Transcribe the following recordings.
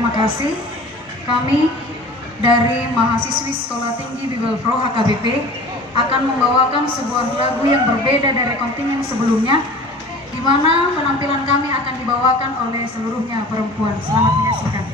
terima kasih. Kami dari mahasiswi Sekolah Tinggi Bibel Pro HKBP akan membawakan sebuah lagu yang berbeda dari kontingen sebelumnya, di mana penampilan kami akan dibawakan oleh seluruhnya perempuan. Selamat menyaksikan.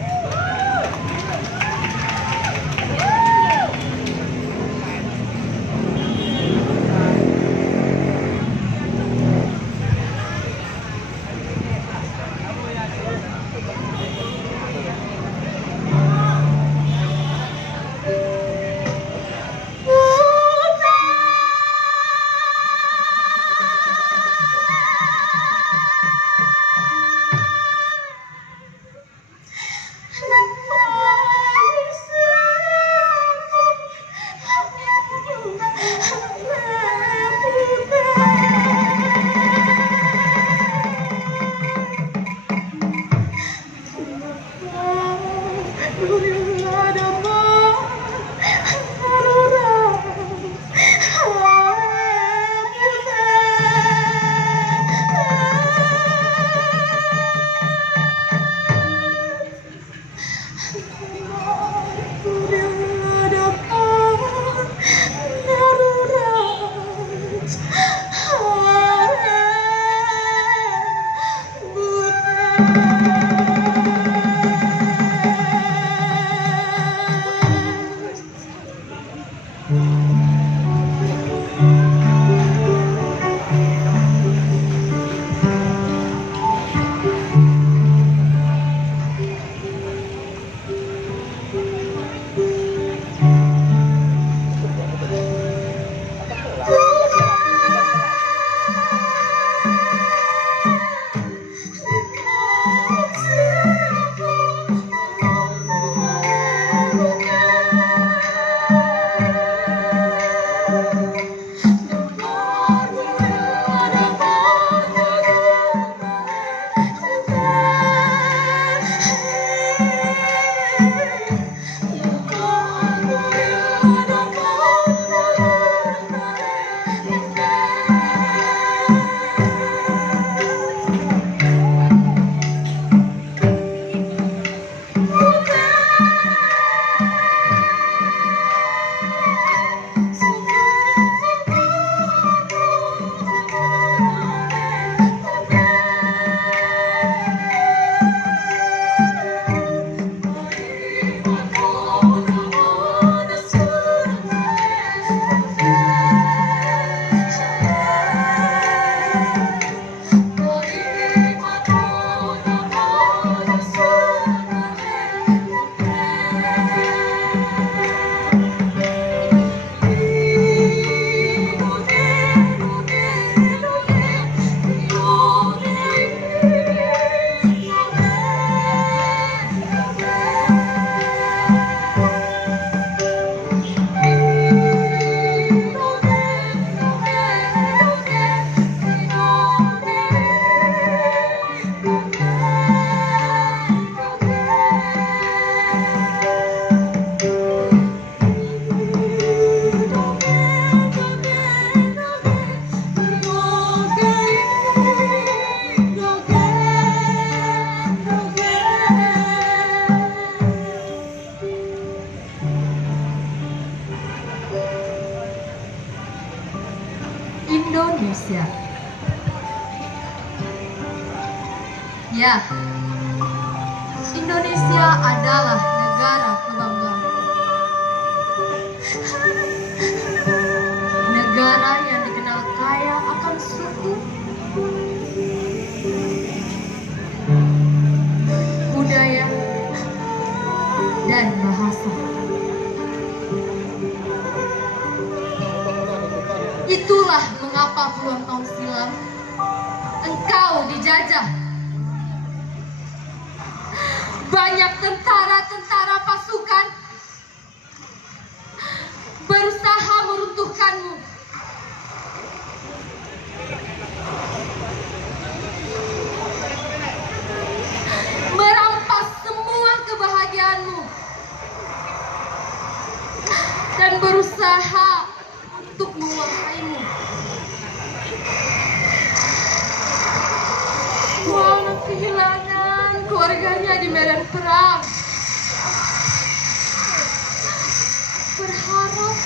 Indonesia. Ya, Indonesia adalah negara kebanggaan. Negara yang dikenal kaya akan suku, budaya, dan bahasa. Itulah mengapa puluhan tahun silam engkau dijajah. Banyak tentara-tentara pasukan berusaha meruntuhkanmu. Merampas semua kebahagiaanmu dan berusaha untuk menguasaimu. Walau kehilangan keluarganya di medan perang,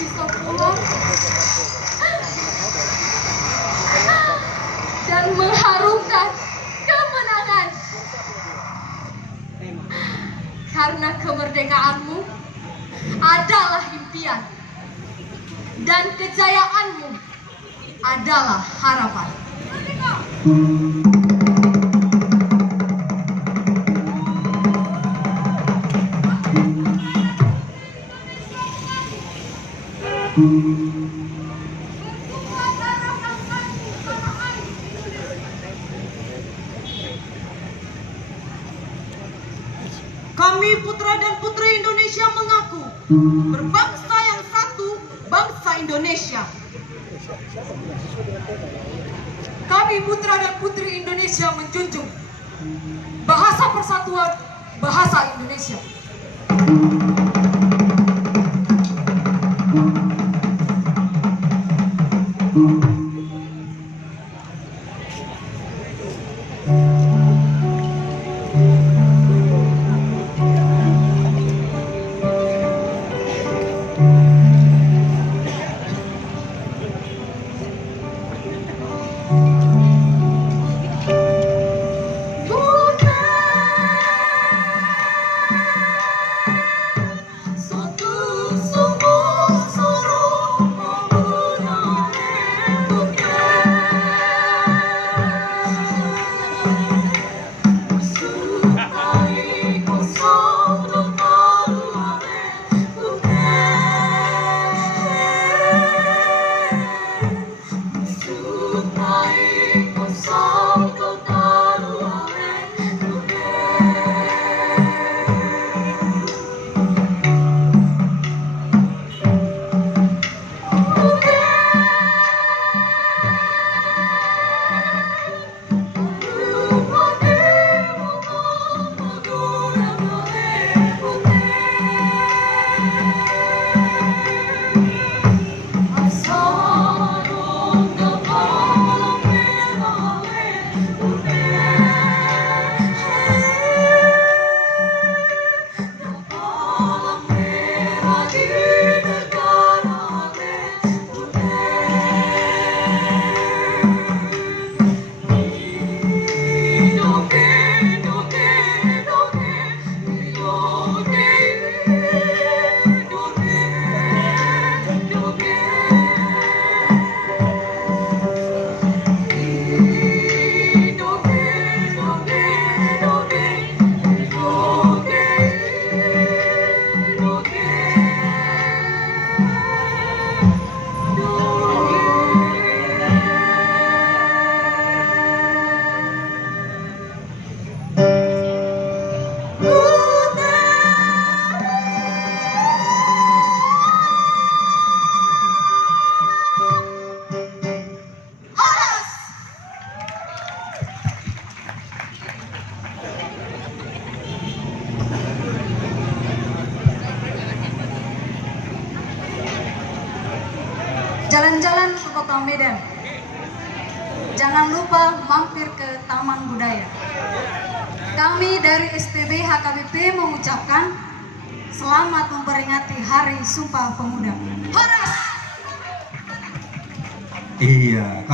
bisa pulang dan mengharumkan kemenangan. Karena kemerdekaanmu adalah impian dan kejayaanmu adalah harapan. Kami putra dan putri Indonesia mengaku berbangsa yang satu, bangsa Indonesia. Kami putra dan putri Indonesia menjunjung bahasa persatuan, bahasa Indonesia. Jalan-jalan ke kota Medan. Jangan lupa mampir ke Taman Budaya. Kami dari STB HKBP mengucapkan selamat memperingati Hari Sumpah Pemuda. Horas! Iya,